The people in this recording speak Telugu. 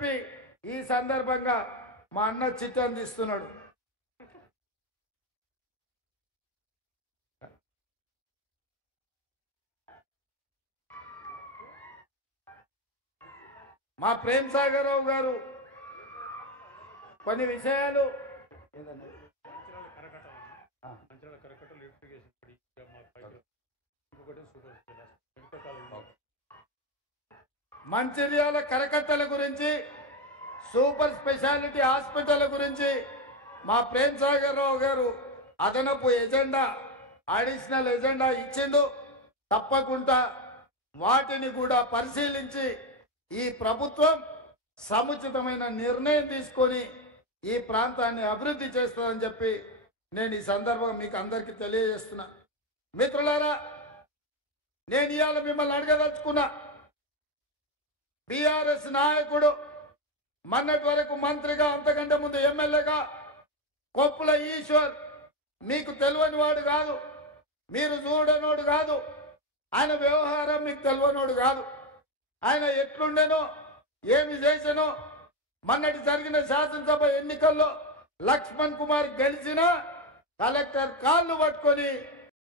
చెప్పి ఈ సందర్భంగా మా అన్న చిట్టు అందిస్తున్నాడు. మా ప్రేమ్ సాగర్ రావు గారు కొన్ని విషయాలు మంచిర్యాల కరకట్టల గురించి, సూపర్ స్పెషాలిటీ హాస్పిటల్ గురించి మా ప్రేమ్ సాగర్ రావు గారు అదనపు ఎజెండా, అడిషనల్ ఎజెండా ఇచ్చిండు. తప్పకుండా వాటిని కూడా పరిశీలించి ఈ ప్రభుత్వం సముచితమైన నిర్ణయం తీసుకొని ఈ ప్రాంతాన్ని అభివృద్ధి చేస్తుందని చెప్పి నేను ఈ సందర్భంగా మీకు అందరికీ తెలియజేస్తున్నా. మిత్రులారా, నేను ఇవాళ మిమ్మల్ని అడగదలుచుకున్నా. బీఆర్ఎస్ నాయకుడు మొన్నటి వరకు మంత్రిగా, అంతకంటే ముందు ఎమ్మెల్యేగా కొప్పుల ఈశ్వర్ మీకు తెలియని వాడు కాదు, మీరు చూడనోడు కాదు, ఆయన వ్యవహారం మీకు తెలియనోడు కాదు. ఆయన ఎట్లుండెనో, ఏమి చేశానో, మొన్నటి జరిగిన శాసనసభ ఎన్నికల్లో లక్ష్మణ్ కుమార్ గెలిచిన కలెక్టర్ కాళ్ళు పట్టుకొని